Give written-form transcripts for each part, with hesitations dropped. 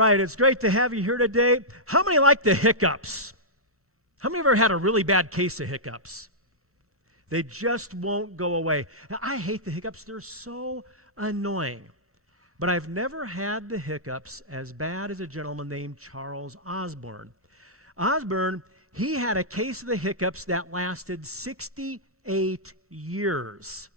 right, it's great to have you here today. How many like the hiccups? How many have ever had a really bad case of hiccups? They just won't go away. Now, I hate the hiccups. They're so annoying. But I've never had the hiccups as bad as a gentleman named Charles Osborne. Osborne, he had a case of the hiccups that lasted 68 years.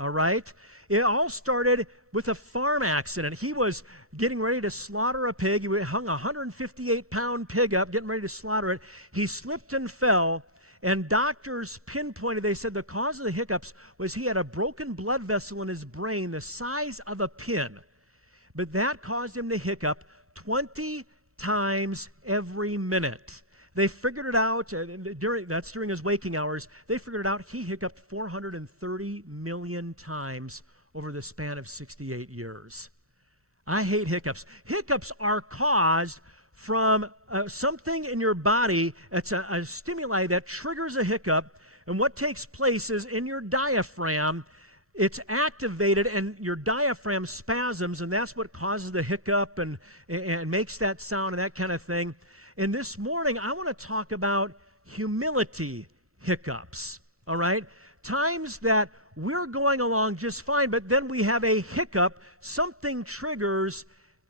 All right? It all started with a farm accident. He was getting ready to slaughter a pig. He hung a 158-pound pig up, getting ready to slaughter it. He slipped and fell, and doctors pinpointed, they said the cause of the hiccups was he had a broken blood vessel in his brain the size of a pin. But that caused him to hiccup 20 times every minute. They figured it out, during his waking hours, they figured it out, he hiccuped 430 million times over the span of 68 years. I hate hiccups. Hiccups are caused from something in your body. It's a stimuli that triggers a hiccup, and what takes place is in your diaphragm, it's activated and your diaphragm spasms, and that's what causes the hiccup and makes that sound and that kind of thing. And this morning, I want to talk about humility hiccups, all right? Times that we're going along just fine, but then we have a hiccup. Something triggers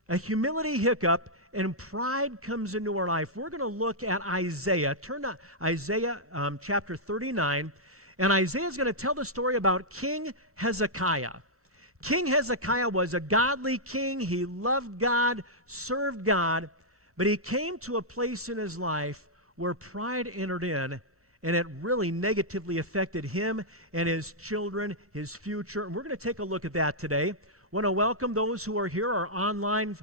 a humility hiccup, and pride comes into our life. We're going to look at Isaiah. Turn to Isaiah chapter 39, and Isaiah is going to tell the story about King Hezekiah. King Hezekiah was a godly king. He loved God, served God, but he came to a place in his life where pride entered in, and it really negatively affected him and his children, his future. And we're going to take a look at that today. I want to welcome those who are here, our online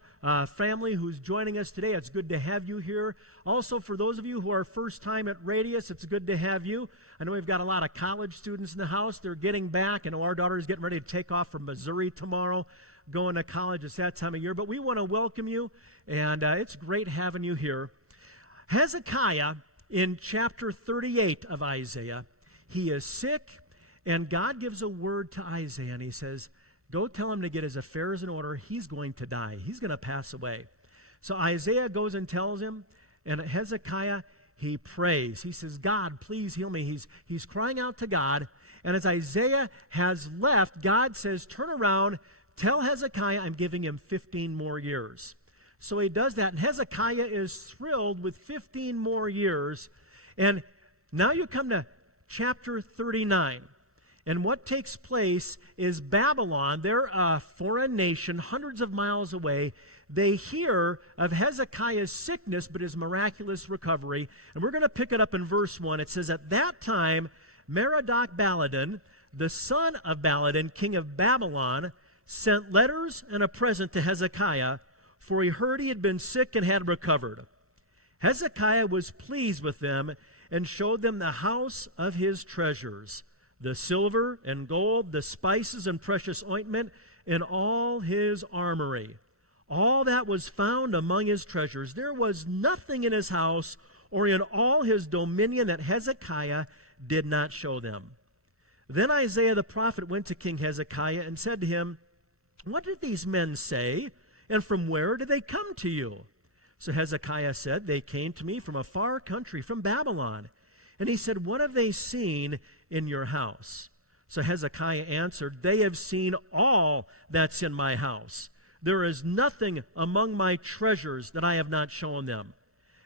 family who's joining us today. It's good to have you here. Also, for those of you who are first time at Radius, it's good to have you. I know we've got a lot of college students in the house. They're getting back. I know our daughter is getting ready to take off from Missouri tomorrow, going to college. It's that time of year. But we want to welcome you, and it's great having you here. Hezekiah, in chapter 38 of Isaiah, he is sick, and God gives a word to Isaiah, and he says, go tell him to get his affairs in order. He's going to die. He's going to pass away. So Isaiah goes and tells him, and Hezekiah, he prays. He says, God, please heal me. He's crying out to God, and as Isaiah has left, God says, turn around, tell Hezekiah I'm giving him 15 more years. So he does that, and Hezekiah is thrilled with 15 more years. And now you come to chapter 39. And what takes place is Babylon, they're a foreign nation, hundreds of miles away. They hear of Hezekiah's sickness, but his miraculous recovery. And we're going to pick it up in verse 1. It says, at that time, Merodach-Baladan, the son of Baladan, king of Babylon, sent letters and a present to Hezekiah, for he heard he had been sick and had recovered. Hezekiah was pleased with them and showed them the house of his treasures, the silver and gold, the spices and precious ointment, and all his armory. All that was found among his treasures. There was nothing in his house or in all his dominion that Hezekiah did not show them. Then Isaiah the prophet went to King Hezekiah and said to him, what did these men say? And from where did they come to you? So Hezekiah said, they came to me from a far country, from Babylon. And he said, what have they seen in your house? So Hezekiah answered, they have seen all that's in my house. There is nothing among my treasures that I have not shown them.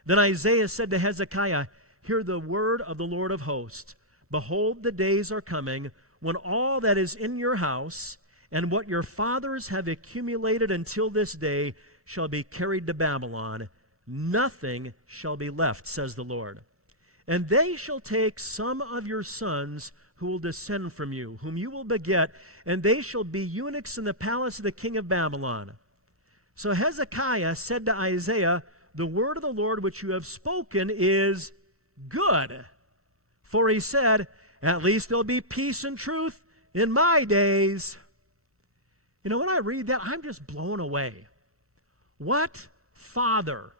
Then Isaiah said to Hezekiah, hear the word of the Lord of hosts. Behold, the days are coming when all that is in your house and what your fathers have accumulated until this day shall be carried to Babylon. Nothing shall be left, says the Lord. And they shall take some of your sons who will descend from you, whom you will beget, and they shall be eunuchs in the palace of the king of Babylon. So Hezekiah said to Isaiah, the word of the Lord which you have spoken is good. For he said, at least there'll be peace and truth in my days. You know, when I read that, I'm just blown away. What father,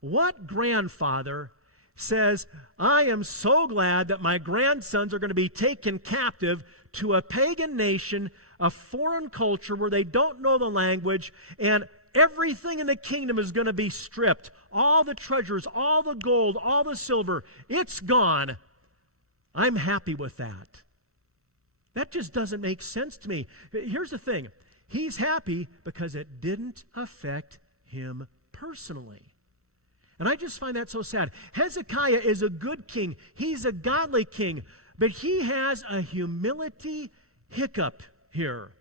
what grandfather says, I am so glad that my grandsons are going to be taken captive to a pagan nation, a foreign culture where they don't know the language, and everything in the kingdom is going to be stripped. All the treasures, all the gold, all the silver, it's gone. I'm happy with that. That just doesn't make sense to me. Here's the thing. He's happy because it didn't affect him personally. And I just find that so sad. Hezekiah is a good king. He's a godly king. But he has a humility hiccup here.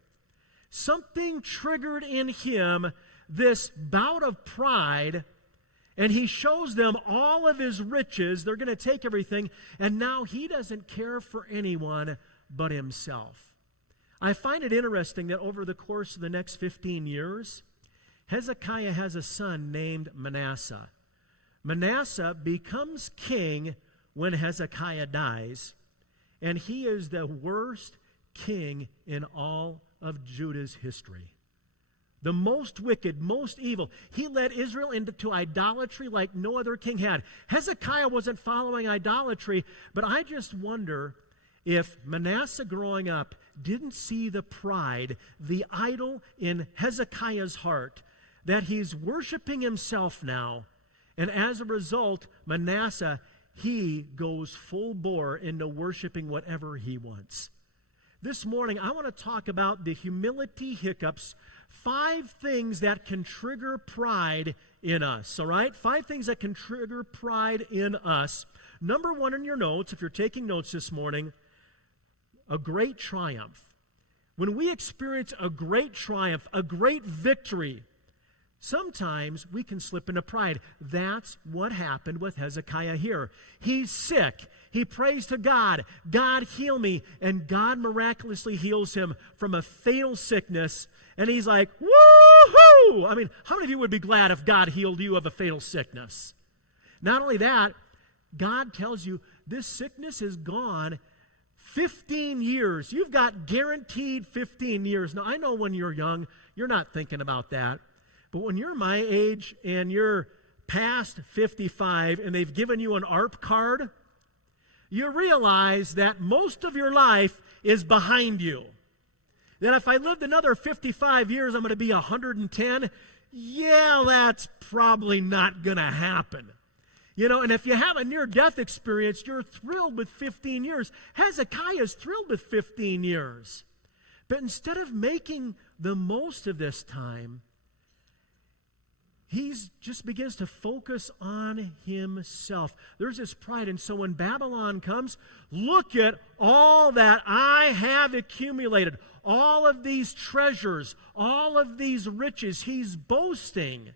Something triggered in him this bout of pride, and he shows them all of his riches. They're going to take everything, and now he doesn't care for anyone but himself. I find it interesting that over the course of the next 15 years, Hezekiah has a son named Manasseh. Manasseh becomes king when Hezekiah dies, and he is the worst king in all of Judah's history. The most wicked, most evil. He led Israel into idolatry like no other king had. Hezekiah wasn't following idolatry, but I just wonder if Manasseh growing up didn't see the pride, the idol in Hezekiah's heart, that he's worshiping himself now. And as a result, Manasseh, he goes full bore into worshiping whatever he wants. This morning, I want to talk about the humility hiccups, 5 things that can trigger pride in us, all right? 5 things that can trigger pride in us. Number 1 in your notes, if you're taking notes this morning, a great triumph. When we experience a great triumph, a great victory, sometimes we can slip into pride. That's what happened with Hezekiah here. He's sick. He prays to God, God heal me, and God miraculously heals him from a fatal sickness. And he's like, woo-hoo! I mean, how many of you would be glad if God healed you of a fatal sickness? Not only that, God tells you this sickness is gone 15 years. You've got guaranteed 15 years. Now, I know when you're young, you're not thinking about that. But when you're my age and you're past 55 and they've given you an ARP card, you realize that most of your life is behind you. That if I lived another 55 years, I'm going to be 110. Yeah, that's probably not going to happen. You know, and if you have a near-death experience, you're thrilled with 15 years. Hezekiah's thrilled with 15 years. But instead of making the most of this time, he just begins to focus on himself. There's this pride. And so when Babylon comes, look at all that I have accumulated. All of these treasures, all of these riches. He's boasting.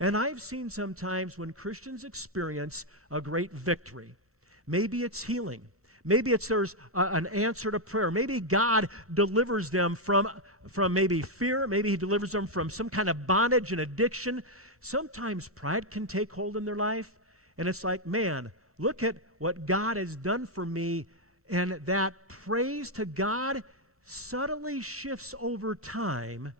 And I've seen sometimes when Christians experience a great victory, maybe it's healing. Maybe it's there's an answer to prayer. Maybe God delivers them from maybe fear. Maybe he delivers them from some kind of bondage and addiction. Sometimes pride can take hold in their life. And it's like, man, look at what God has done for me. And that praise to God subtly shifts over time.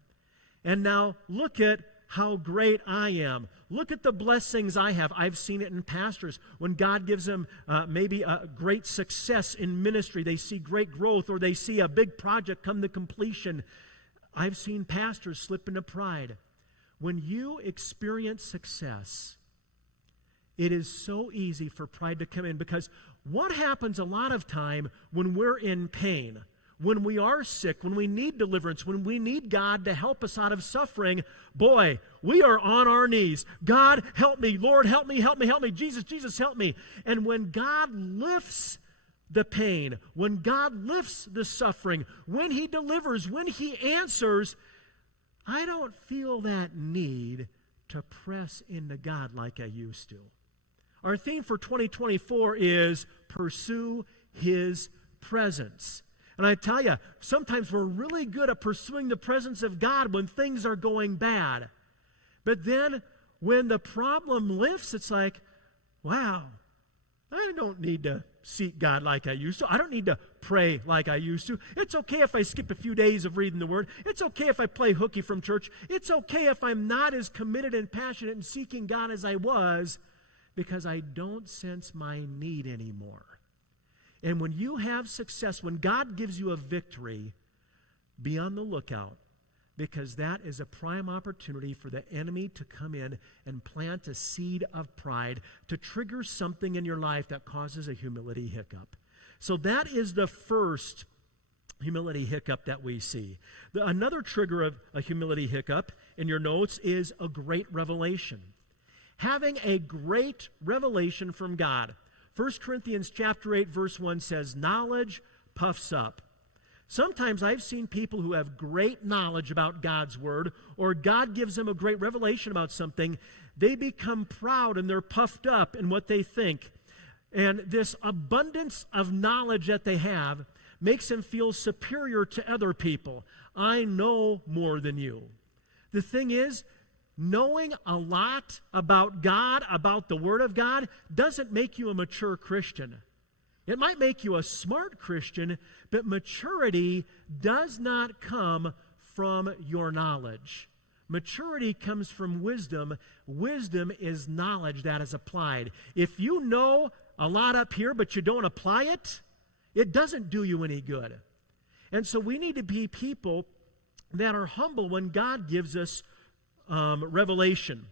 And now look at how great I am. Look at the blessings I have. I've seen it in pastors. When God gives them maybe a great success in ministry, they see great growth, or they see a big project come to completion. I've seen pastors slip into pride. When you experience success, it is so easy for pride to come in, because what happens a lot of time when we're in pain, when we are sick, when we need deliverance, when we need God to help us out of suffering, boy, we are on our knees. God, help me. Lord, help me, help me, help me. Jesus, Jesus, help me. And when God lifts the pain, when God lifts the suffering, when he delivers, when he answers, I don't feel that need to press into God like I used to. Our theme for 2024 is pursue his presence. And I tell you, sometimes we're really good at pursuing the presence of God when things are going bad. But then when the problem lifts, it's like, wow, I don't need to seek God like I used to. I don't need to pray like I used to. It's okay if I skip a few days of reading the Word. It's okay if I play hooky from church. It's okay if I'm not as committed and passionate in seeking God as I was, because I don't sense my need anymore. And when you have success, when God gives you a victory, be on the lookout, because that is a prime opportunity for the enemy to come in and plant a seed of pride to trigger something in your life that causes a humility hiccup. So that is the first humility hiccup that we see. Another trigger of a humility hiccup in your notes is a great revelation. Having a great revelation from God. 1 Corinthians chapter 8, verse 1 says, knowledge puffs up. Sometimes I've seen people who have great knowledge about God's word, or God gives them a great revelation about something. They become proud and they're puffed up in what they think. And this abundance of knowledge that they have makes them feel superior to other people. I know more than you. The thing is, knowing a lot about God, about the Word of God, doesn't make you a mature Christian. It might make you a smart Christian, but maturity does not come from your knowledge. Maturity comes from wisdom. Wisdom is knowledge that is applied. If you know a lot up here, but you don't apply it, it doesn't do you any good. And so we need to be people that are humble when God gives us revelation.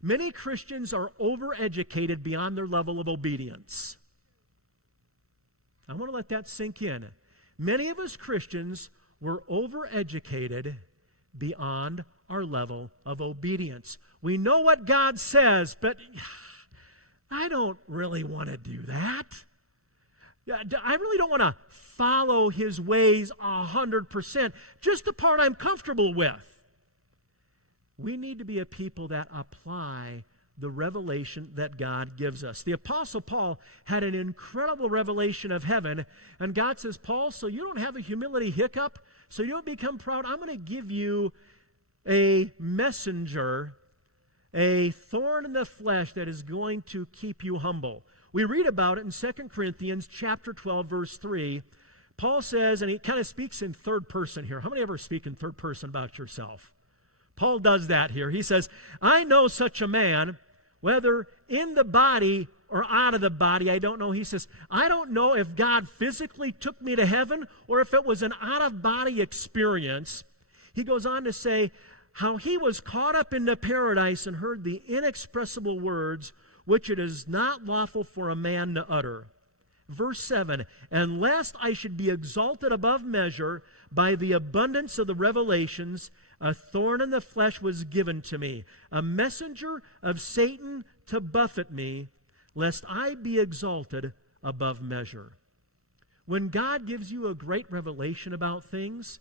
Many Christians are overeducated beyond their level of obedience. I want to let that sink in. Many of us Christians were overeducated beyond our level of obedience. We know what God says, but I don't really want to do that. I really don't want to follow His ways 100%, just the part I'm comfortable with. We need to be a people that apply the revelation that God gives us. The Apostle Paul had an incredible revelation of heaven, and God says, Paul, so you don't have a humility hiccup, so you don't become proud, I'm going to give you a messenger, a thorn in the flesh that is going to keep you humble. We read about it in 2 Corinthians chapter 12, verse 3. Paul says, and he kind of speaks in third person here. How many ever speak in third person about yourself? Paul does that here. He says, I know such a man, whether in the body or out of the body, I don't know. He says, I don't know if God physically took me to heaven or if it was an out-of-body experience. He goes on to say how he was caught up into paradise and heard the inexpressible words which it is not lawful for a man to utter. Verse 7, and lest I should be exalted above measure by the abundance of the revelations, a thorn in the flesh was given to me, a messenger of Satan to buffet me, lest I be exalted above measure. When God gives you a great revelation about things,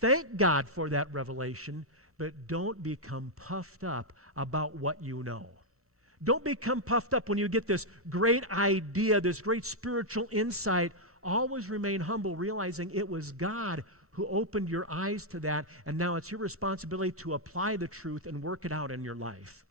thank God for that revelation, but don't become puffed up about what you know. Don't become puffed up when you get this great idea, this great spiritual insight. Always remain humble, realizing it was God who opened your eyes to that, and now it's your responsibility to apply the truth and work it out in your life.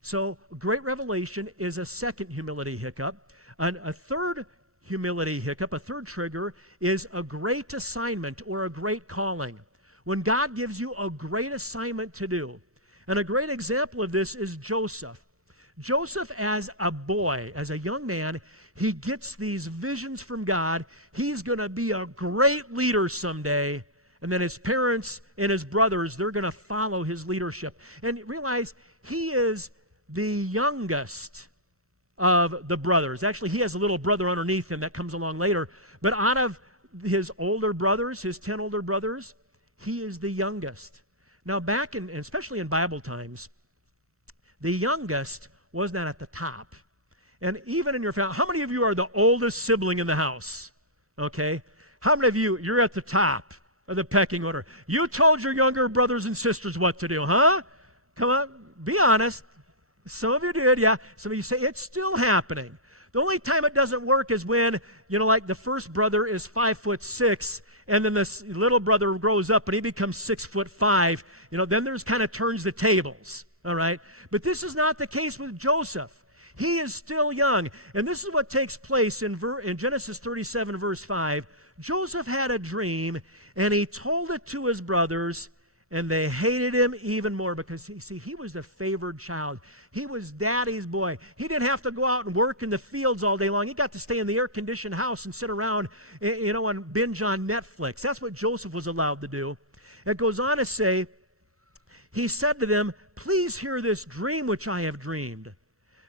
So, great revelation is a second humility hiccup. And a third humility hiccup, a third trigger, is a great assignment or a great calling. When God gives you a great assignment to do. And a great example of this is Joseph. Joseph, as a boy, as a young man, he gets these visions from God. He's going to be a great leader someday. And then his parents and his brothers, they're going to follow his leadership. And realize he is the youngest of the brothers. Actually, he has a little brother underneath him that comes along later. But out of his older brothers, his 10 older brothers, he is the youngest. Now, back in, especially in Bible times, the youngest was not at the top. And even in your family, how many of you are the oldest sibling in the house? Okay? How many of you, you're at the top of the pecking order? You told your younger brothers and sisters what to do, huh? Come on, be honest. Some of you did, yeah. Some of you say it's still happening. The only time it doesn't work is when, like the first brother is 5'6", and then this little brother grows up and he becomes 6'5". Then there's kind of turns the tables. All right? But this is not the case with Joseph. He is still young. And this is what takes place in Genesis 37, verse 5. Joseph had a dream, and he told it to his brothers, and they hated him even more because, he was the favored child. He was daddy's boy. He didn't have to go out and work in the fields all day long. He got to stay in the air-conditioned house and sit around, and binge on Netflix. That's what Joseph was allowed to do. It goes on to say, he said to them, "Please hear this dream which I have dreamed.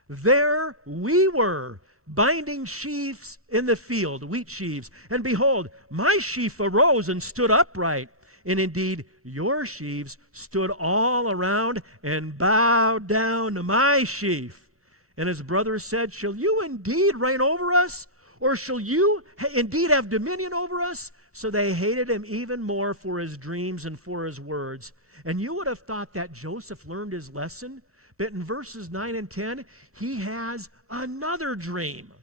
There we were, binding sheaves in the field, wheat sheaves. And behold, my sheaf arose and stood upright. And indeed, your sheaves stood all around and bowed down to my sheaf." And his brothers said, "Shall you indeed reign over us? Or shall you indeed have dominion over us?" So they hated him even more for his dreams and for his words. And you would have thought that Joseph learned his lesson, but in verses 9 and 10, he has another dream.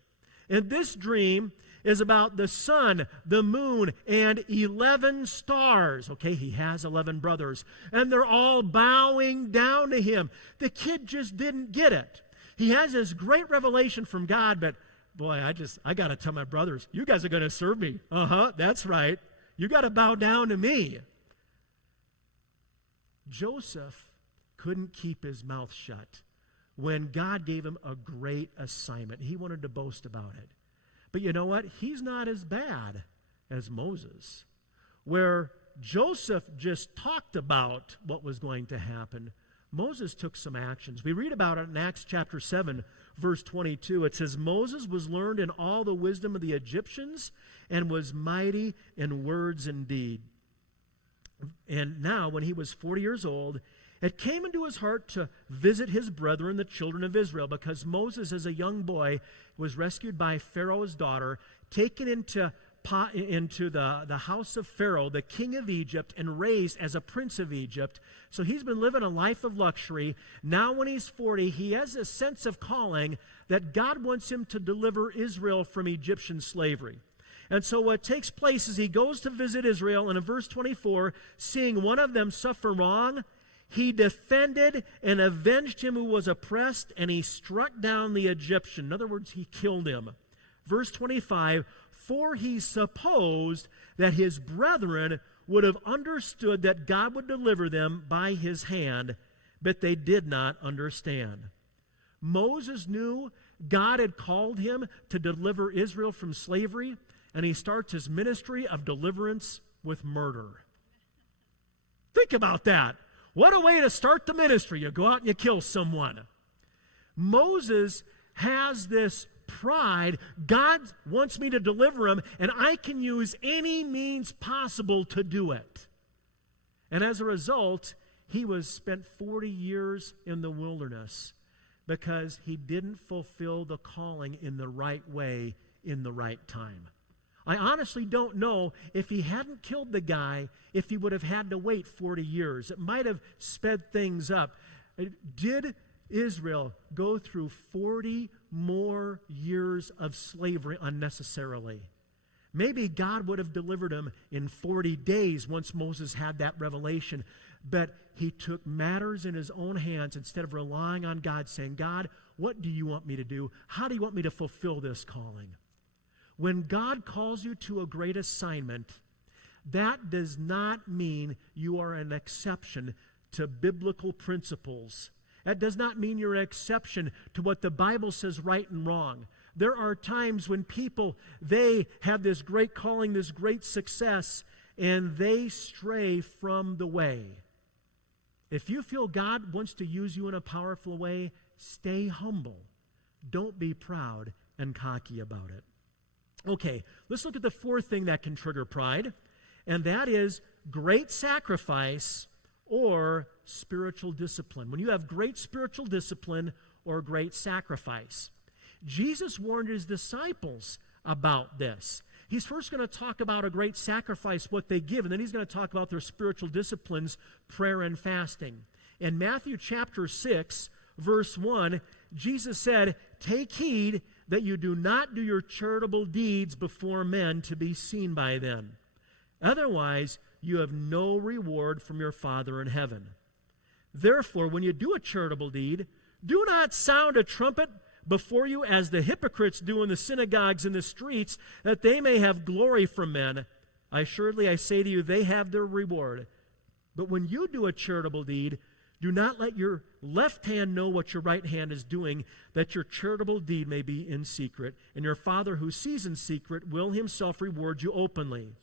And this dream is about the sun, the moon, and 11 stars. Okay, he has 11 brothers, and they're all bowing down to him. The kid just didn't get it. He has this great revelation from God, but boy, I got to tell my brothers, you guys are going to serve me. That's right. You got to bow down to me. Joseph couldn't keep his mouth shut when God gave him a great assignment. He wanted to boast about it. But you know what? He's not as bad as Moses, where Joseph just talked about what was going to happen. Moses took some actions. We read about it in Acts chapter 7, verse 22. It says, "Moses was learned in all the wisdom of the Egyptians and was mighty in words and deed. And now, when he was 40 years old, it came into his heart to visit his brethren, the children of Israel, because Moses, as a young boy, was rescued by Pharaoh's daughter, taken into the house of Pharaoh, the king of Egypt, and raised as a prince of Egypt. So he's been living a life of luxury. Now when he's 40, he has a sense of calling that God wants him to deliver Israel from Egyptian slavery. And so what takes place is he goes to visit Israel, and in verse 24, seeing one of them suffer wrong, he defended and avenged him who was oppressed, and he struck down the Egyptian. In other words, he killed him. Verse 25, for he supposed that his brethren would have understood that God would deliver them by his hand, but they did not understand. Moses knew God had called him to deliver Israel from slavery, and he starts his ministry of deliverance with murder. Think about that. What a way to start the ministry. You go out and you kill someone. Moses has this pride. God wants me to deliver him, and I can use any means possible to do it. And as a result, he was spent 40 years in the wilderness because he didn't fulfill the calling in the right way in the right time. I honestly don't know if he hadn't killed the guy, if he would have had to wait 40 years. It might have sped things up. Did Israel go through 40 more years of slavery unnecessarily? Maybe God would have delivered him in 40 days once Moses had that revelation. But he took matters in his own hands instead of relying on God, saying, God, what do you want me to do? How do you want me to fulfill this calling? When God calls you to a great assignment, that does not mean you are an exception to biblical principles. That does not mean you're an exception to what the Bible says right and wrong. There are times when people, they have this great calling, this great success, and they stray from the way. If you feel God wants to use you in a powerful way, stay humble. Don't be proud and cocky about it. Okay, let's look at the fourth thing that can trigger pride, and that is great sacrifice or spiritual discipline. When you have great spiritual discipline or great sacrifice. Jesus warned his disciples about this. He's first going to talk about a great sacrifice, what they give, and then he's going to talk about their spiritual disciplines, prayer and fasting. In Matthew chapter 6, verse 1, Jesus said, take heed that you do not do your charitable deeds before men to be seen by them. Otherwise, you have no reward from your Father in heaven. Therefore, when you do a charitable deed, do not sound a trumpet before you as the hypocrites do in the synagogues and the streets, that they may have glory from men. Assuredly, I say to you, they have their reward. But when you do a charitable deed, do not let your left hand know what your right hand is doing, that your charitable deed may be in secret. And your Father who sees in secret will himself reward you openly.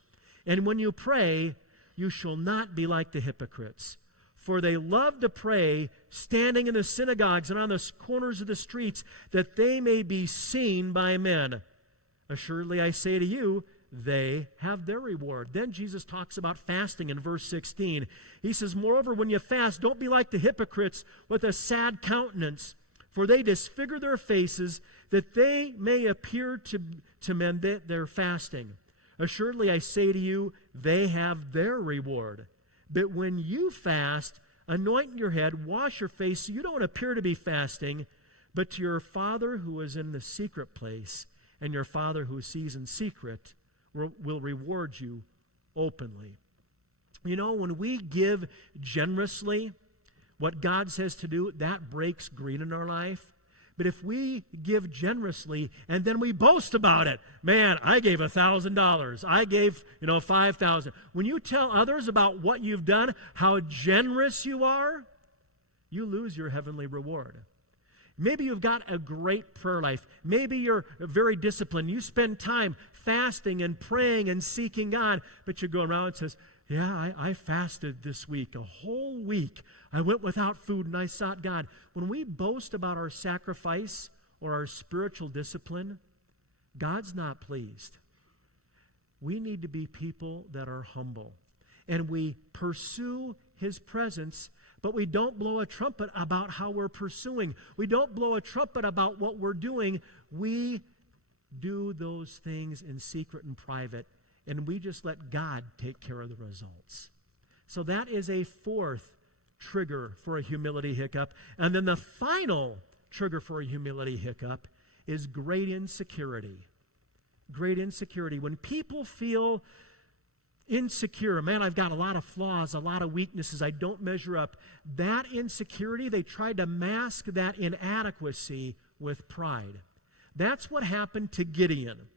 And when you pray, you shall not be like the hypocrites, For they love to pray, standing in the synagogues and on the corners of the streets, that they may be seen by men. Assuredly, I say to you, they have their reward. Then Jesus talks about fasting in verse 16. He says, moreover, when you fast, don't be like the hypocrites with a sad countenance, for they disfigure their faces, that they may appear to men that they're fasting. Assuredly, I say to you, they have their reward. But when you fast, anoint your head, wash your face, so you don't appear to be fasting, but to your Father who is in the secret place, and your Father who sees in secret will reward you openly. You know, when we give generously, what God says to do, that breaks greed in our life. But if we give generously and then we boast about it, man, I gave $1,000. I gave, $5,000. When you tell others about what you've done, how generous you are, you lose your heavenly reward. Maybe you've got a great prayer life. Maybe you're very disciplined. You spend time fasting and praying and seeking God, but you go around and says, yeah, I fasted this week, a whole week. I went without food and I sought God. When we boast about our sacrifice or our spiritual discipline, God's not pleased. We need to be people that are humble. And we pursue His presence, but we don't blow a trumpet about how we're pursuing. We don't blow a trumpet about what we're doing. We do those things in secret and private, and we just let God take care of the results. So that is a fourth trigger for a humility hiccup. And then the final trigger for a humility hiccup is great insecurity. Great insecurity. When people feel insecure, man, I've got a lot of flaws, a lot of weaknesses, I don't measure up. That insecurity, they tried to mask that inadequacy with pride. That's what happened to Gideon.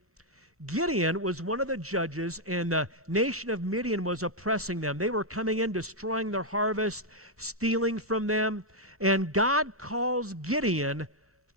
Gideon was one of the judges, and the nation of Midian was oppressing them. They were coming in, destroying their harvest, stealing from them. And God calls Gideon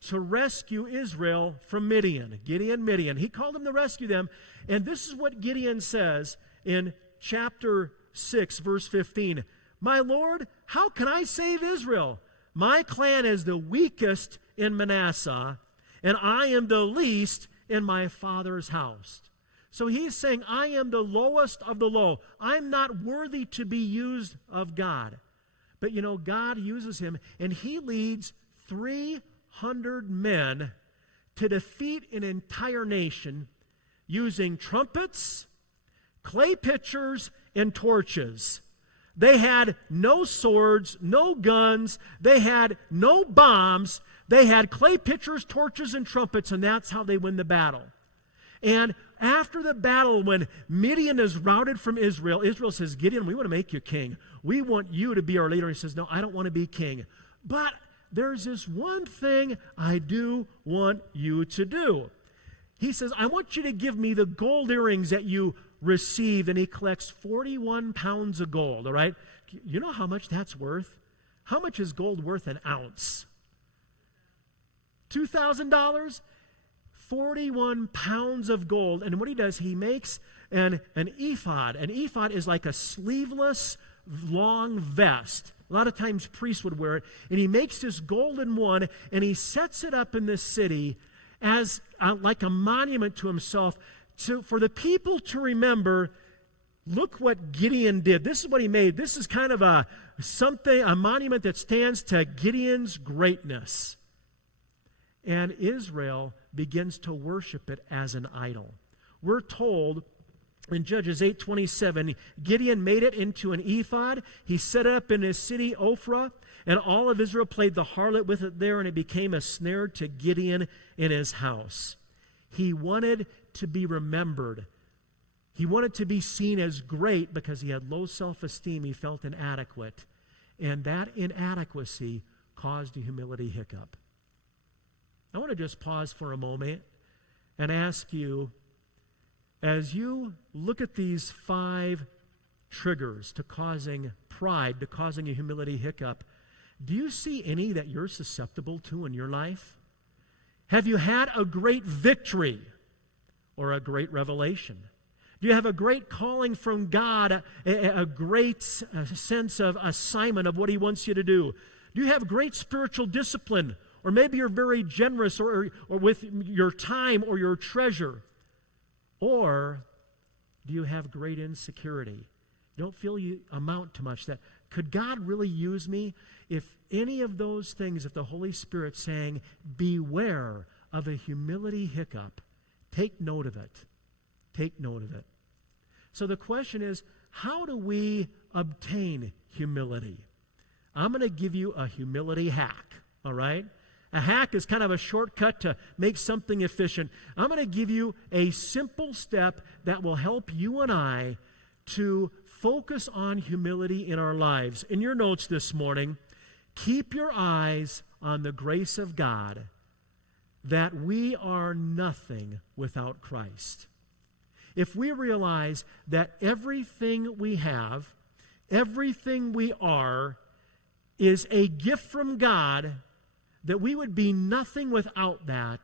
to rescue Israel from Midian. Midian. He called him to rescue them. And this is what Gideon says in chapter 6, verse 15. My Lord, how can I save Israel? My clan is the weakest in Manasseh, and I am the least in my father's house. So he's saying, I am the lowest of the low. I'm not worthy to be used of God. But God uses him, and he leads 300 men to defeat an entire nation using trumpets, clay pitchers, and torches. They had no swords, no guns, they had no bombs. They had clay pitchers, torches, and trumpets, and that's how they win the battle. And after the battle, when Midian is routed from Israel, Israel says, Gideon, we want to make you king. We want you to be our leader. He says, no, I don't want to be king. But there's this one thing I do want you to do. He says, I want you to give me the gold earrings that you received. And he collects 41 pounds of gold, all right? You know how much that's worth? How much is gold worth an ounce? $2,000, 41 pounds of gold. And what he does, he makes an ephod. An ephod is like a sleeveless, long vest. A lot of times priests would wear it. And he makes this golden one, and he sets it up in this city as like a monument to himself, for the people to remember, look what Gideon did. This is what he made. This is kind of a monument that stands to Gideon's greatness. And Israel begins to worship it as an idol. We're told in Judges 8:27, Gideon made it into an ephod. He set it up in his city, Ophrah, and all of Israel played the harlot with it there, and it became a snare to Gideon in his house. He wanted to be remembered. He wanted to be seen as great because he had low self-esteem. He felt inadequate. And that inadequacy caused a humility hiccup. I want to just pause for a moment and ask you, as you look at these 5 triggers to causing pride, to causing a humility hiccup, do you see any that you're susceptible to in your life? Have you had a great victory or a great revelation? Do you have a great calling from God, a great sense of assignment of what He wants you to do? Do you have great spiritual discipline? Or maybe you're very generous or with your time or your treasure. Or do you have great insecurity? You don't feel you amount to much. That could God really use me? If any of those things, if the Holy Spirit's saying, beware of a humility hiccup, take note of it. Take note of it. So the question is, how do we obtain humility? I'm going to give you a humility hack, all right? A hack is kind of a shortcut to make something efficient. I'm going to give you a simple step that will help you and I to focus on humility in our lives. In your notes this morning, keep your eyes on the grace of God, that we are nothing without Christ. If we realize that everything we have, everything we are, is a gift from God, that we would be nothing without that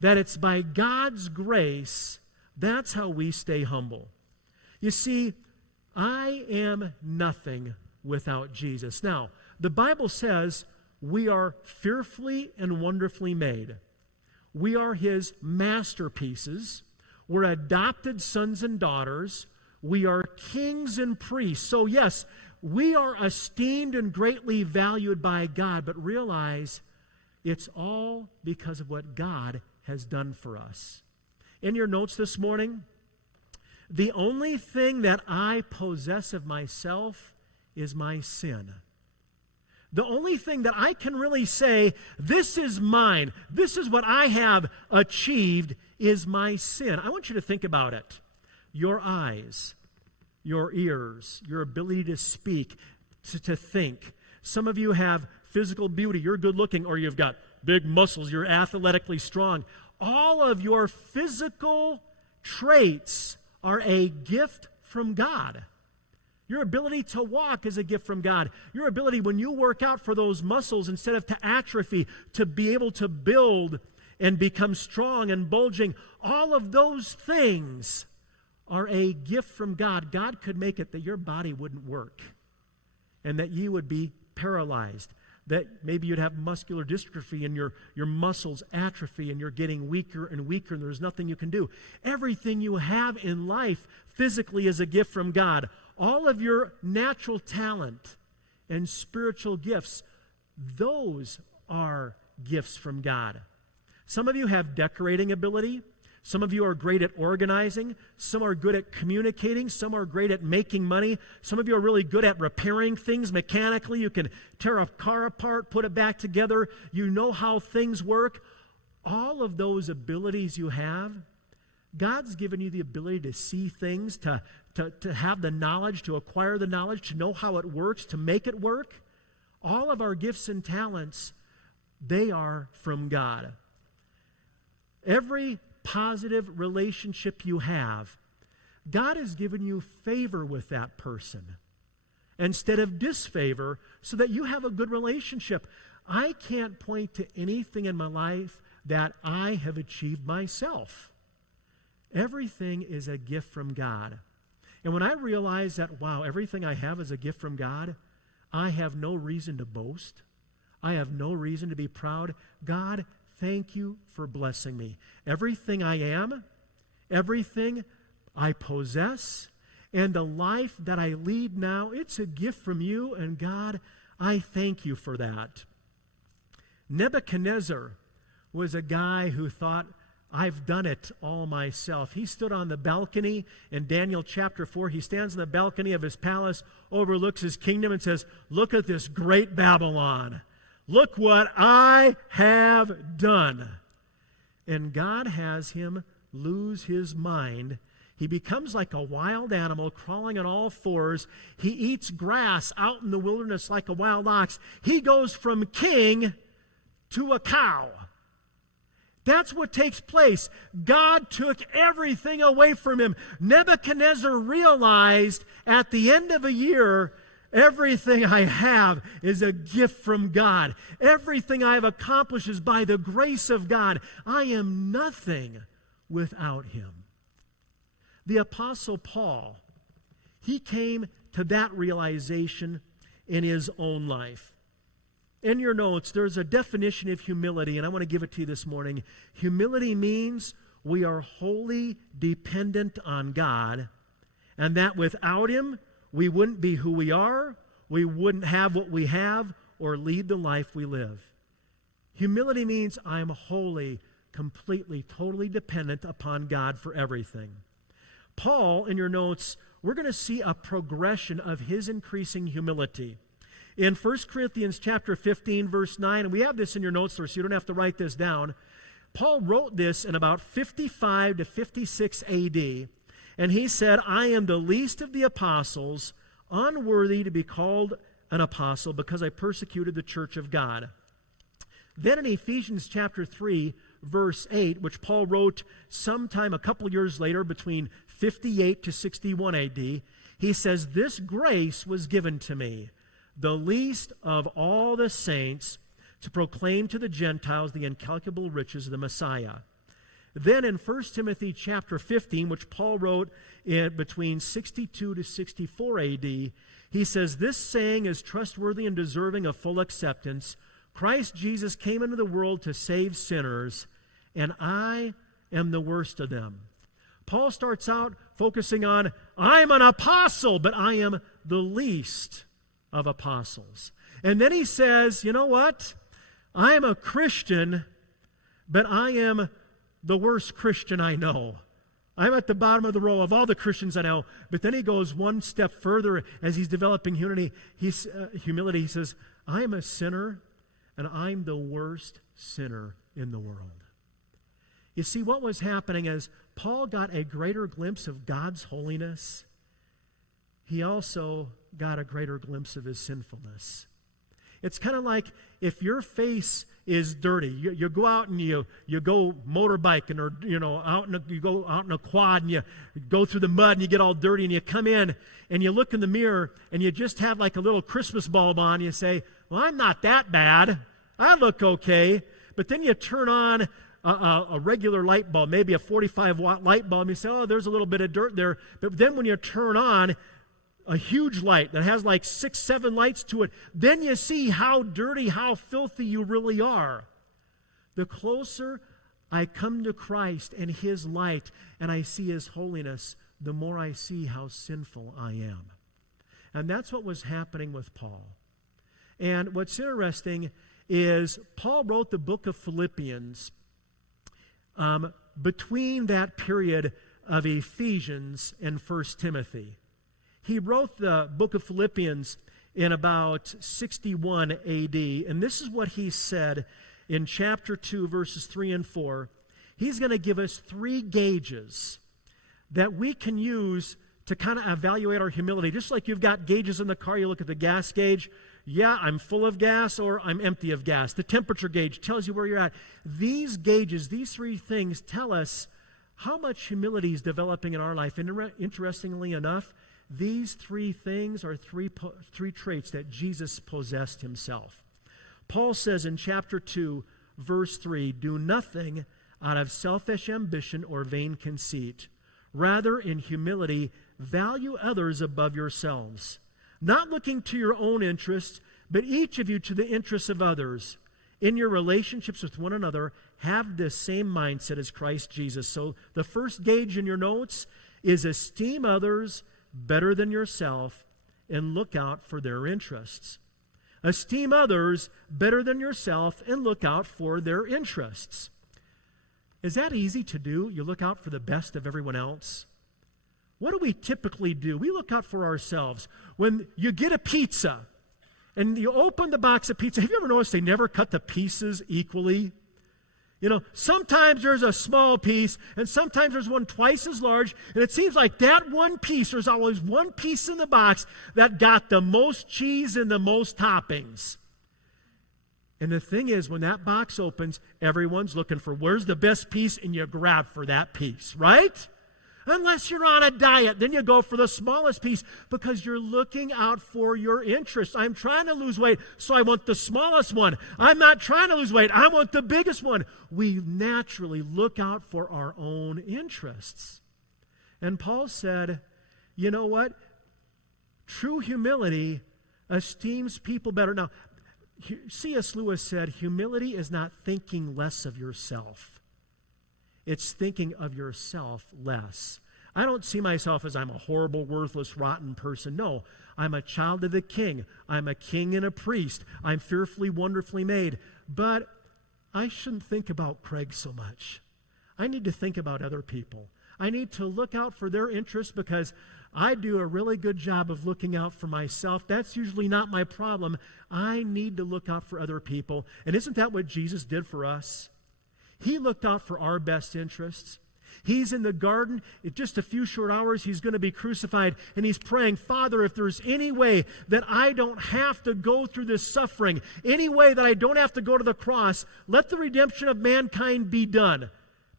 it's by God's grace, that's how we stay humble. You see, I am nothing without Jesus. Now, the Bible says we are fearfully and wonderfully made. We are His masterpieces. We're adopted sons and daughters. We are kings and priests. So yes, we are esteemed and greatly valued by God, but realize it's all because of what God has done for us. In your notes this morning, the only thing that I possess of myself is my sin. The only thing that I can really say, this is mine, this is what I have achieved, is my sin. I want you to think about it. Your eyes, your ears, your ability to speak, to think. Some of you have physical beauty, you're good looking, or you've got big muscles, you're athletically strong. All of your physical traits are a gift from God. Your ability to walk is a gift from God. Your ability, when you work out, for those muscles, instead of to atrophy, to be able to build and become strong and bulging, all of those things are a gift from God. God could make it that your body wouldn't work and that you would be paralyzed, that maybe you'd have muscular dystrophy and your muscles atrophy and you're getting weaker and weaker and there's nothing you can do. Everything you have in life physically is a gift from God. All of your natural talent and spiritual gifts, those are gifts from God. Some of you have decorating ability. Some of you are great at organizing. Some are good at communicating. Some are great at making money. Some of you are really good at repairing things mechanically. You can tear a car apart, put it back together. You know how things work. All of those abilities you have, God's given you the ability to see things, to have the knowledge, to acquire the knowledge, to know how it works, to make it work. All of our gifts and talents, they are from God. Every positive relationship you have, God has given you favor with that person instead of disfavor, so that you have a good relationship. I can't point to anything in my life that I have achieved myself. Everything is a gift from God. And when I realize that, wow, everything I have is a gift from God, I have no reason to boast. I have no reason to be proud. God, thank you for blessing me. Everything I am, everything I possess, and the life that I lead now, it's a gift from you, and God, I thank you for that. Nebuchadnezzar was a guy who thought, I've done it all myself. He stood on the balcony in Daniel chapter 4. He stands on the balcony of his palace, overlooks his kingdom, and says, look at this great Babylon. Look what I have done. And God has him lose his mind. He becomes like a wild animal crawling on all fours. He eats grass out in the wilderness like a wild ox. He goes from king to a cow. That's what takes place. God took everything away from him. Nebuchadnezzar realized at the end of a year, everything I have is a gift from God. Everything I have accomplished is by the grace of God. I am nothing without him. The Apostle Paul, he came to that realization in his own life. In your notes, there's a definition of humility, and I want to give it to you this morning. Humility means we are wholly dependent on God, and that without Him, we wouldn't be who we are, we wouldn't have what we have, or lead the life we live. Humility means I'm wholly, completely, totally dependent upon God for everything. Paul, in your notes, we're going to see a progression of his increasing humility. In 1 Corinthians chapter 15, verse 9, and we have this in your notes there, so you don't have to write this down. Paul wrote this in about 55 to 56 AD, and he said, I am the least of the apostles, unworthy to be called an apostle because I persecuted the church of God. Then in Ephesians chapter 3, verse 8, which Paul wrote sometime a couple years later between 58 to 61 AD, he says, this grace was given to me, the least of all the saints, to proclaim to the Gentiles the incalculable riches of the Messiah. Then in 1 Timothy chapter 15, which Paul wrote in between 62 to 64 AD, he says, this saying is trustworthy and deserving of full acceptance. Christ Jesus came into the world to save sinners, and I am the worst of them. Paul starts out focusing on, I'm an apostle, but I am the least of apostles. And then he says, you know what? I am a Christian, but I am the worst Christian I know. I'm at the bottom of the row of all the Christians I know. But then he goes one step further as he's developing humility. He says, I am a sinner, and I'm the worst sinner in the world. You see, what was happening is Paul got a greater glimpse of God's holiness. He also got a greater glimpse of his sinfulness. It's kind of like if your face is dirty, you go out and you go motorbiking, or you go out in a quad and you go through the mud and you get all dirty, and you come in and you look in the mirror and you just have like a little Christmas bulb on. You say, well, I'm not that bad. I look okay. But then you turn on a regular light bulb, maybe a 45-watt light bulb, and you say, oh, there's a little bit of dirt there. But then when you turn on a huge light that has like 6, 7 lights to it, then you see how dirty, how filthy you really are. The closer I come to Christ and His light and I see His holiness, the more I see how sinful I am. And that's what was happening with Paul. And what's interesting is Paul wrote the book of Philippians between that period of Ephesians and 1 Timothy. He wrote the book of Philippians in about 61 AD, and this is what he said in chapter 2, verses 3 and 4. He's going to give us 3 gauges that we can use to kind of evaluate our humility. Just like you've got gauges in the car, you look at the gas gauge. Yeah, I'm full of gas or I'm empty of gas. The temperature gauge tells you where you're at. These gauges, these 3 things tell us how much humility is developing in our life. And interestingly enough, these 3 things are 3 traits that Jesus possessed himself. Paul says in chapter 2, verse 3, do nothing out of selfish ambition or vain conceit. Rather, in humility, value others above yourselves, not looking to your own interests, but each of you to the interests of others. In your relationships with one another, have the same mindset as Christ Jesus. So the first gauge in your notes is esteem others better than yourself and look out for their interests. Esteem others better than yourself and look out for their interests. Is that easy to do? You look out for the best of everyone else? What do we typically do? We look out for ourselves. When you get a pizza and you open the box of pizza, have you ever noticed they never cut the pieces equally? You know, sometimes there's a small piece, and sometimes there's one twice as large, and it seems like that one piece, there's always one piece in the box that got the most cheese and the most toppings. And the thing is, when that box opens, everyone's looking for where's the best piece, and you grab for that piece, right? Unless you're on a diet, then you go for the smallest piece because you're looking out for your interests. I'm trying to lose weight, so I want the smallest one. I'm not trying to lose weight. I want the biggest one. We naturally look out for our own interests. And Paul said, you know what? True humility esteems people better. Now, C.S. Lewis said, humility is not thinking less of yourself. It's thinking of yourself less. I don't see myself as I'm a horrible, worthless, rotten person. No, I'm a child of the King. I'm a king and a priest. I'm fearfully, wonderfully made. But I shouldn't think about Craig so much. I need to think about other people. I need to look out for their interests because I do a really good job of looking out for myself. That's usually not my problem. I need to look out for other people. And isn't that what Jesus did for us? He looked out for our best interests. He's in the garden. In just a few short hours, he's going to be crucified. And he's praying, Father, if there's any way that I don't have to go through this suffering, any way that I don't have to go to the cross, let the redemption of mankind be done.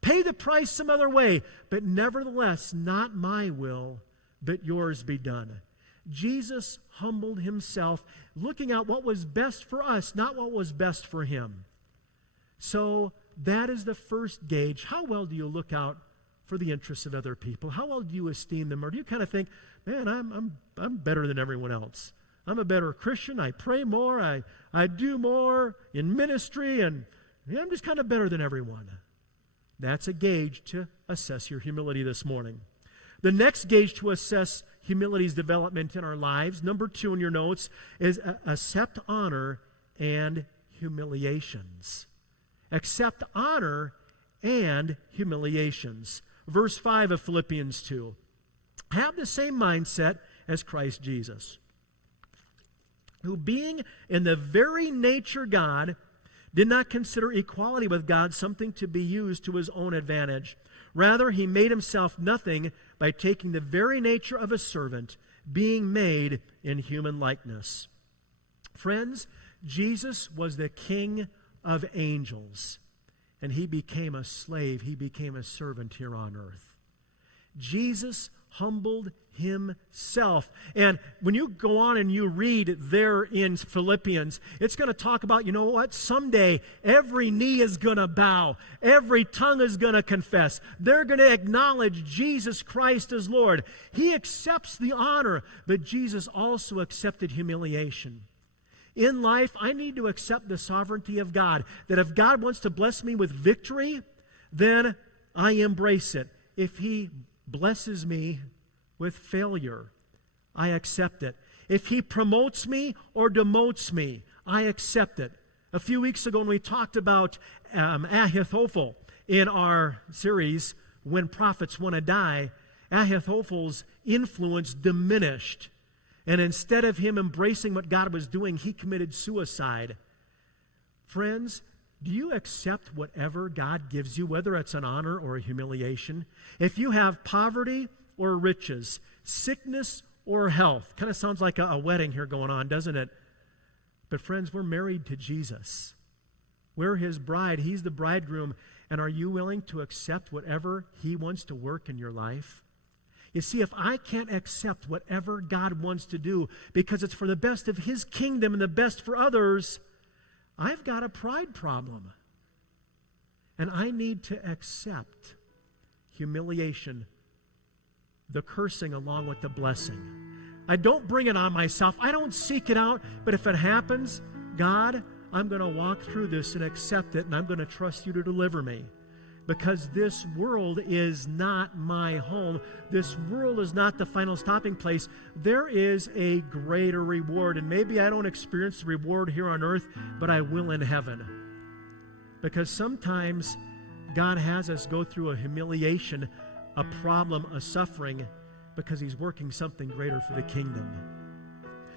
Pay the price some other way, but nevertheless, not my will, but yours be done. Jesus humbled himself, looking at what was best for us, not what was best for him. So that is the first gauge. How well do you look out for the interests of other people? How well do you esteem them? Or do you kind of think, man, I'm better than everyone else. I'm a better Christian. I pray more. I do more in ministry, and I'm just kind of better than everyone. That's a gauge to assess your humility this morning. The next gauge to assess humility's development in our lives, number 2 in your notes, is accept honor and humiliations. Accept honor and humiliations. Verse 5 of Philippians 2. Have the same mindset as Christ Jesus, who being in the very nature God, did not consider equality with God something to be used to his own advantage. Rather, he made himself nothing by taking the very nature of a servant, being made in human likeness. Friends, Jesus was the King of angels, and he became a slave. He became a servant here on earth. Jesus humbled himself. And when you go on and you read there in Philippians, it's going to talk about, you know what, someday every knee is going to bow, every tongue is going to confess. They're going to acknowledge Jesus Christ as Lord. He accepts the honor, but Jesus also accepted humiliation. In life, I need to accept the sovereignty of God, that if God wants to bless me with victory, then I embrace it. If he blesses me with failure, I accept it. If he promotes me or demotes me, I accept it. A few weeks ago when we talked about Ahithophel in our series, When Prophets Want to Die, Ahithophel's influence diminished. And instead of him embracing what God was doing, he committed suicide. Friends, do you accept whatever God gives you, whether it's an honor or a humiliation? If you have poverty or riches, sickness or health, kind of sounds like a wedding here going on, doesn't it? But friends, we're married to Jesus. We're his bride. He's the bridegroom. And are you willing to accept whatever he wants to work in your life? You see, if I can't accept whatever God wants to do because it's for the best of his kingdom and the best for others, I've got a pride problem. And I need to accept humiliation, the cursing along with the blessing. I don't bring it on myself. I don't seek it out. But if it happens, God, I'm going to walk through this and accept it, and I'm going to trust you to deliver me. Because this world is not my home. This world is not the final stopping place. There is a greater reward. And maybe I don't experience the reward here on earth, but I will in heaven. Because sometimes God has us go through a humiliation, a problem, a suffering, because he's working something greater for the kingdom.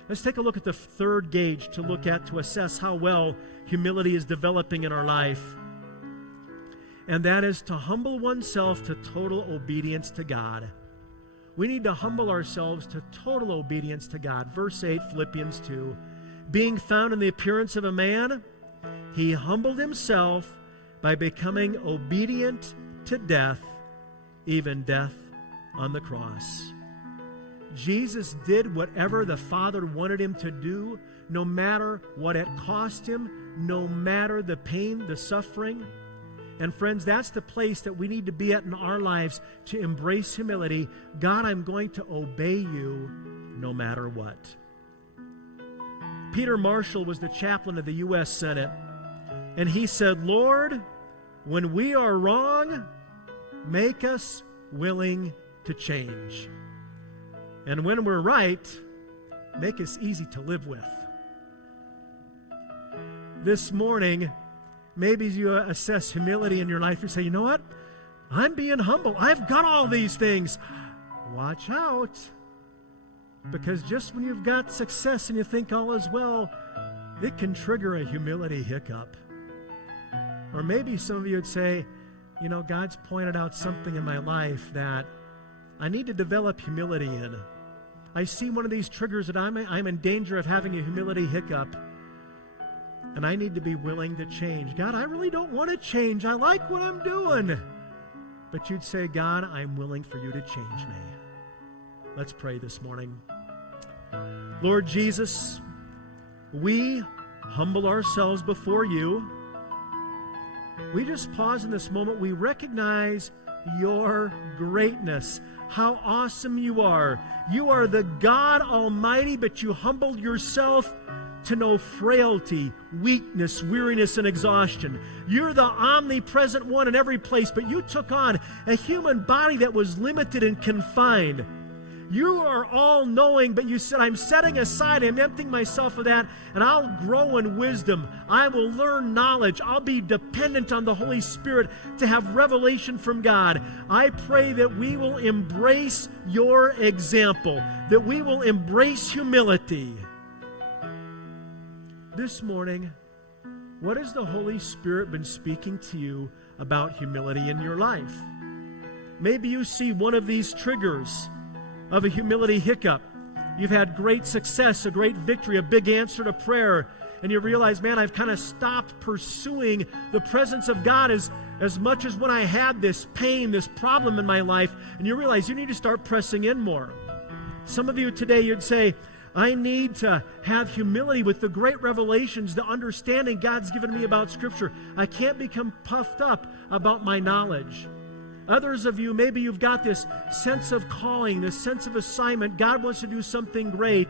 Let's take a look at the third gauge to look at to assess how well humility is developing in our life. And that is to humble oneself to total obedience to God. We need to humble ourselves to total obedience to God. Verse 8, Philippians 2. Being found in the appearance of a man, he humbled himself by becoming obedient to death, even death on the cross. Jesus did whatever the Father wanted him to do, no matter what it cost him, no matter the pain, the suffering. And friends, that's the place that we need to be at in our lives, to embrace humility. God, I'm going to obey you no matter what. Peter Marshall was the chaplain of the U.S. Senate, and he said, Lord, when we are wrong, make us willing to change. And when we're right, make us easy to live with. This morning, maybe as you assess humility in your life, you say, you know what? I'm being humble. I've got all these things. Watch out. Because just when you've got success and you think all is well, it can trigger a humility hiccup. Or maybe some of you would say, you know, God's pointed out something in my life that I need to develop humility in. I see one of these triggers that I'm in danger of having a humility hiccup. And I need to be willing to change. God, I really don't want to change. I like what I'm doing. But you'd say, God, I'm willing for you to change me. Let's pray this morning. Lord Jesus, we humble ourselves before you. We just pause in this moment. We recognize your greatness, how awesome you are. You are the God Almighty, but you humbled yourself to know frailty, weakness, weariness, and exhaustion. You're the omnipresent one in every place, but you took on a human body that was limited and confined. You are all-knowing, but you said, I'm setting aside, I'm emptying myself of that, and I'll grow in wisdom. I will learn knowledge. I'll be dependent on the Holy Spirit to have revelation from God. I pray that we will embrace your example, that we will embrace humility. This morning, what has the Holy Spirit been speaking to you about humility in your life? Maybe you see one of these triggers of a humility hiccup. You've had great success, a great victory, a big answer to prayer, and you realize, man, I've kind of stopped pursuing the presence of God as much as when I had this pain, this problem in my life, and you realize you need to start pressing in more. Some of you today, you'd say, I need to have humility with the great revelations, the understanding God's given me about Scripture. I can't become puffed up about my knowledge. Others of you, maybe you've got this sense of calling, this sense of assignment. God wants to do something great,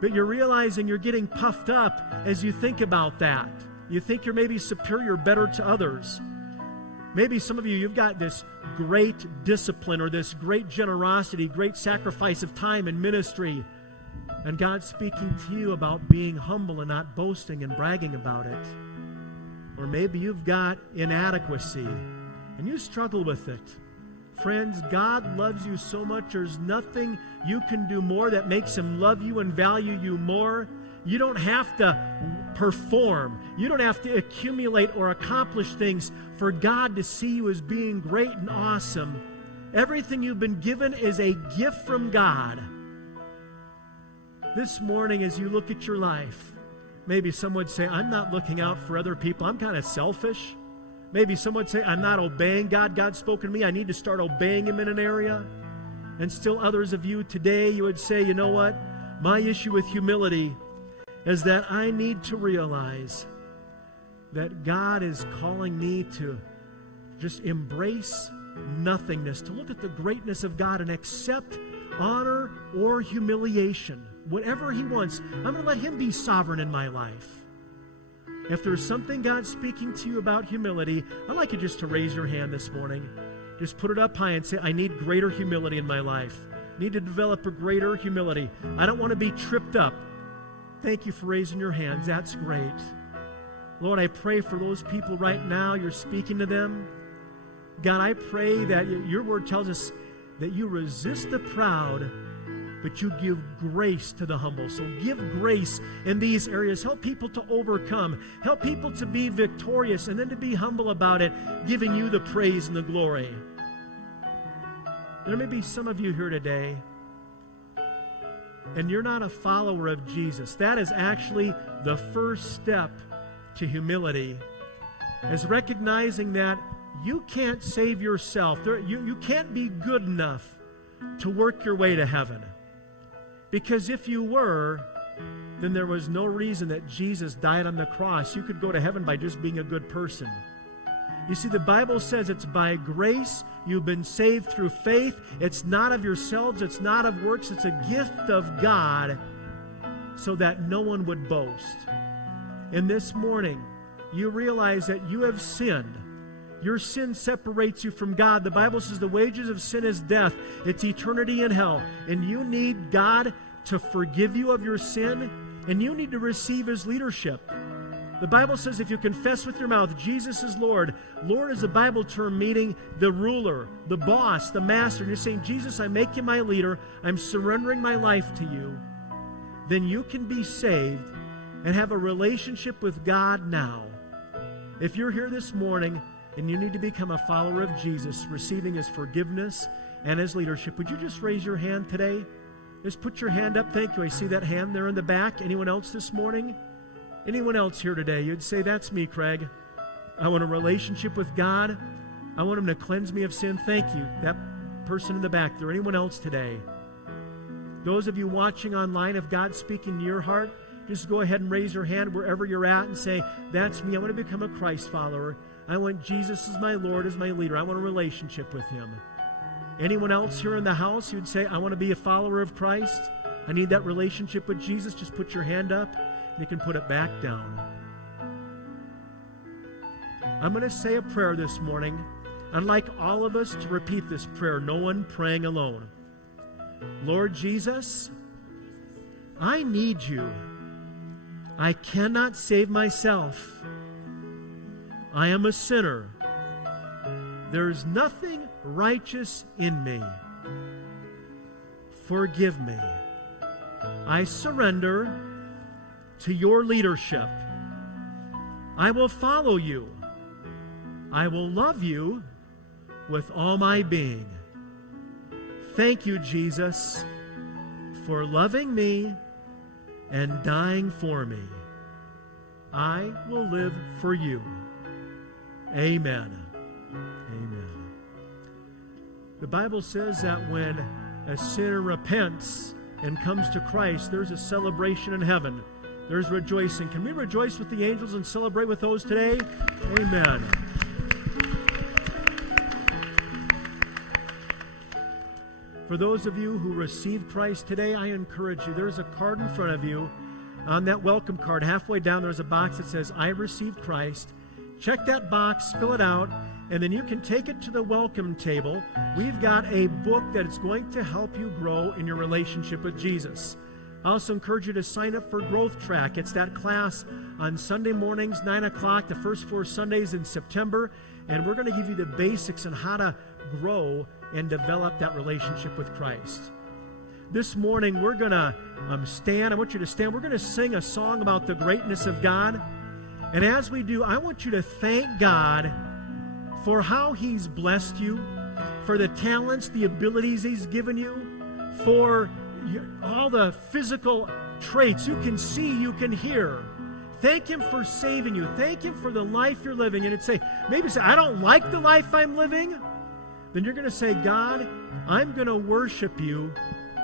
but you're realizing you're getting puffed up as you think about that. You think you're maybe superior, better to others. Maybe some of you, you've got this great discipline or this great generosity, great sacrifice of time and ministry, and God's speaking to you about being humble and not boasting and bragging about it. Or maybe you've got inadequacy and you struggle with it. Friends, God loves you so much. There's nothing you can do more that makes him love you and value you more. You don't have to perform. You don't have to accumulate or accomplish things for God to see you as being great and awesome. Everything you've been given is a gift from God. This morning, as you look at your life, maybe some would say, I'm not looking out for other people. I'm kind of selfish. Maybe some would say, I'm not obeying God. God's spoken to me. I need to start obeying him in an area. And still others of you today, you would say, you know what? My issue with humility is that I need to realize that God is calling me to just embrace nothingness, to look at the greatness of God and accept honor or humiliation. Whatever he wants, I'm going to let him be sovereign in my life. If there's something God's speaking to you about humility, I'd like you just to raise your hand this morning. Just put it up high and say, I need greater humility in my life. I need to develop a greater humility. I don't want to be tripped up. Thank you for raising your hands. That's great. Lord, I pray for those people right now. You're speaking to them. God, I pray that your word tells us that you resist the proud, but you give grace to the humble. So give grace in these areas. Help people to overcome. Help people to be victorious and then to be humble about it, giving you the praise and the glory. There may be some of you here today, and you're not a follower of Jesus. That is actually the first step to humility, is recognizing that you can't save yourself. You can't be good enough to work your way to heaven. Because if you were, then there was no reason that Jesus died on the cross. You could go to heaven by just being a good person. You see, the Bible says it's by grace you've been saved through faith. It's not of yourselves. It's not of works. It's a gift of God so that no one would boast. And this morning, you realize that you have sinned. Your sin separates you from God. The Bible says the wages of sin is death. It's eternity in hell. And you need God to forgive you of your sin, and you need to receive His leadership. The Bible says if you confess with your mouth Jesus is Lord, Lord is a Bible term meaning the ruler, the boss, the master. And you're saying, Jesus, I make you my leader. I'm surrendering my life to you. Then you can be saved and have a relationship with God now. If you're here this morning and you need to become a follower of Jesus, receiving His forgiveness and His leadership, would you just raise your hand today? Just put your hand up. Thank you. I see that hand there in the back. Anyone else this morning? Anyone else here today? You'd say, that's me, Craig. I want a relationship with God. I want Him to cleanse me of sin. Thank you. That person in the back there. Anyone else today? Those of you watching online, if God's speaking to your heart, just go ahead and raise your hand wherever you're at and say, that's me. I want to become a Christ follower. I want Jesus as my Lord, as my leader. I want a relationship with Him. Anyone else here in the house who'd say, I want to be a follower of Christ? I need that relationship with Jesus. Just put your hand up. You can put it back down. I'm going to say a prayer this morning. I'd like all of us to repeat this prayer, no one praying alone. Lord Jesus, I need you. I cannot save myself. I am a sinner. There is nothing righteous in me. Forgive me. I surrender to your leadership. I will follow you. I will love you with all my being. Thank you, Jesus, for loving me and dying for me. I will live for you. Amen. Amen. The Bible says that when a sinner repents and comes to Christ, there's a celebration in heaven. There's rejoicing. Can we rejoice with the angels and celebrate with those today? Amen. For those of you who received Christ today, I encourage you, there's a card in front of you. On that welcome card, halfway down, there's a box that says, I received Christ. Check that box, fill it out, and then you can take it to the welcome table. We've got a book that is going to help you grow in your relationship with Jesus. I also encourage you to sign up for Growth Track. It's that class on Sunday mornings, 9 o'clock, the first 4 Sundays in September. And we're going to give you the basics on how to grow and develop that relationship with Christ. This morning, we're going to stand. I want you to stand. We're going to sing a song about the greatness of God. And as we do, I want you to thank God for how He's blessed you, for the talents, the abilities He's given you, for all the physical traits you can see, you can hear. Thank Him for saving you. Thank Him for the life you're living. And maybe say, I don't like the life I'm living. Then you're going to say, God, I'm going to worship you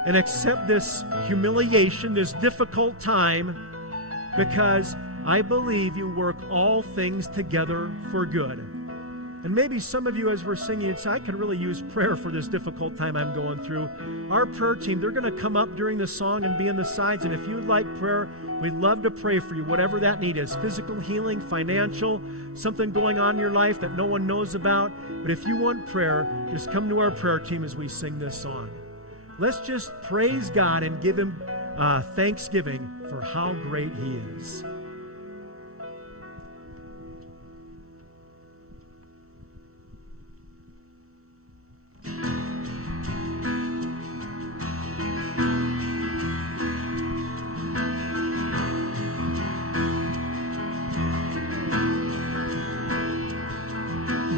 and accept this humiliation, this difficult time, because I believe you work all things together for good. And maybe some of you, as we're singing, say, I could really use prayer for this difficult time I'm going through. Our prayer team, they're going to come up during the song and be in the sides. And if you'd like prayer, we'd love to pray for you, whatever that need is. Physical healing, financial, something going on in your life that no one knows about. But if you want prayer, just come to our prayer team as we sing this song. Let's just praise God and give Him thanksgiving for how great He is.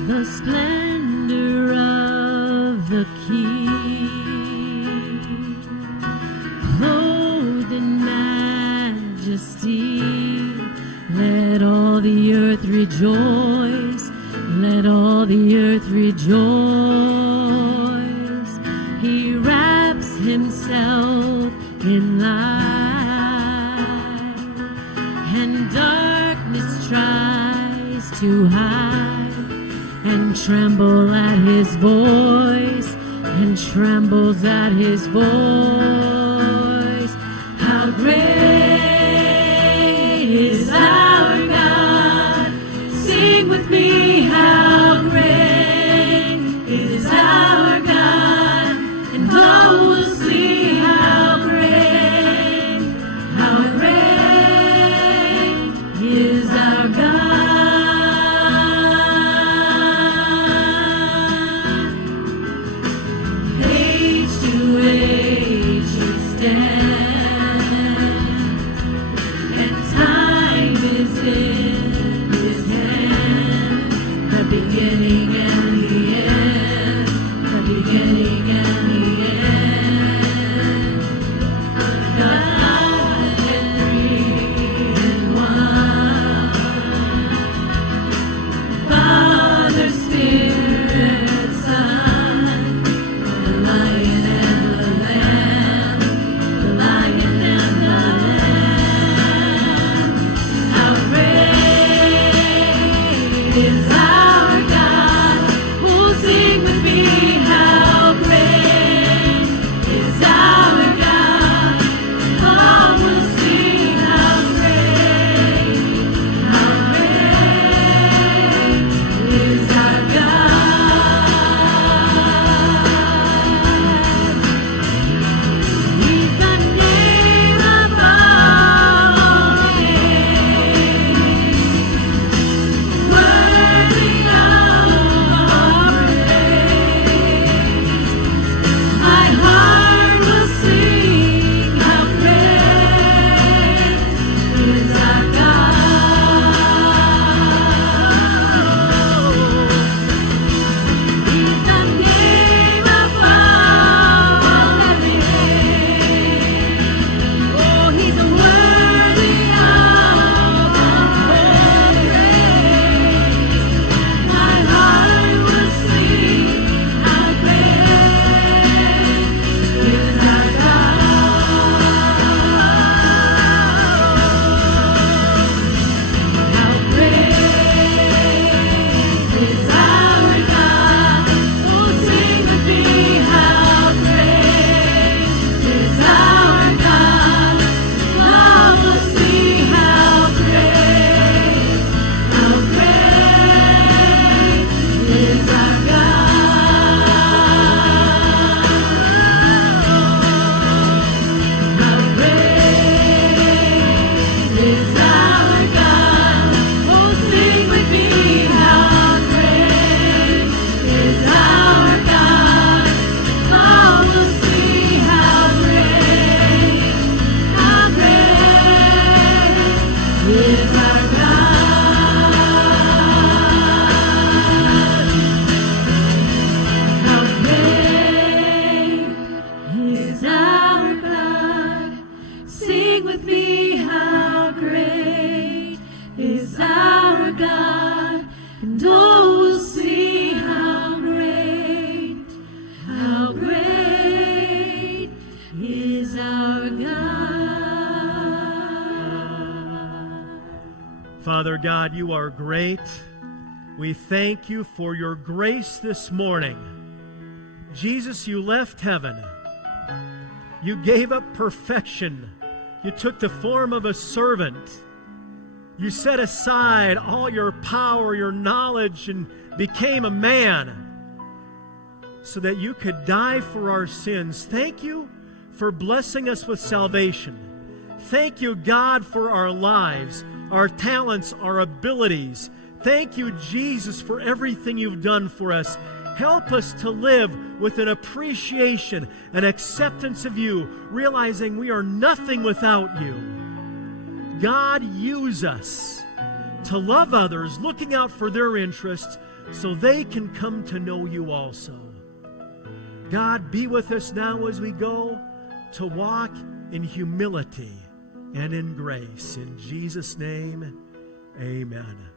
The splendor of the King, clothed in majesty, let all the earth rejoice, let all the earth rejoice. He wraps Himself in light, and darkness tries to hide. and tremble at his voice, and trembles at his voice. How great is our God? Sing with me, how great is our God, and oh, we'll see how great is our God. Age to age he stands, and time is in his hand. The beginning and the end, the beginning and the end. God and three in one. Father, Spirit, Son, the Lion and the Lamb, the Lion and the Lamb. How great is our God? Oh, sing with me, how great is our God? Oh, we'll see how great is our God. He's the name above all names, worthy of our praise. My heart will sing how great is our God. He's the name above all names. Oh, he's worthy of our praise. My heart will sing how great is our God. How great is our God? Oh, sing with me, how great is our God? Oh, we'll see how great is our God. How great is our God? Oh, sing with me, how great is our God? Oh, we'll see how great is our God. How great is our God? Sing with me, how great is our God? And oh, we'll see how great is our God. Father God, you are great. We thank you for your grace this morning. Jesus, you left heaven. You gave up perfection. You took the form of a servant. You set aside all your power, your knowledge, and became a man so that you could die for our sins. Thank you for blessing us with salvation. Thank you, God, for our lives, our talents, our abilities. Thank you, Jesus, for everything you've done for us. Help us to live with an appreciation, an acceptance of you, realizing we are nothing without you. God, use us to love others, looking out for their interests so they can come to know you also. God, be with us now as we go to walk in humility and in grace. In Jesus' name, amen.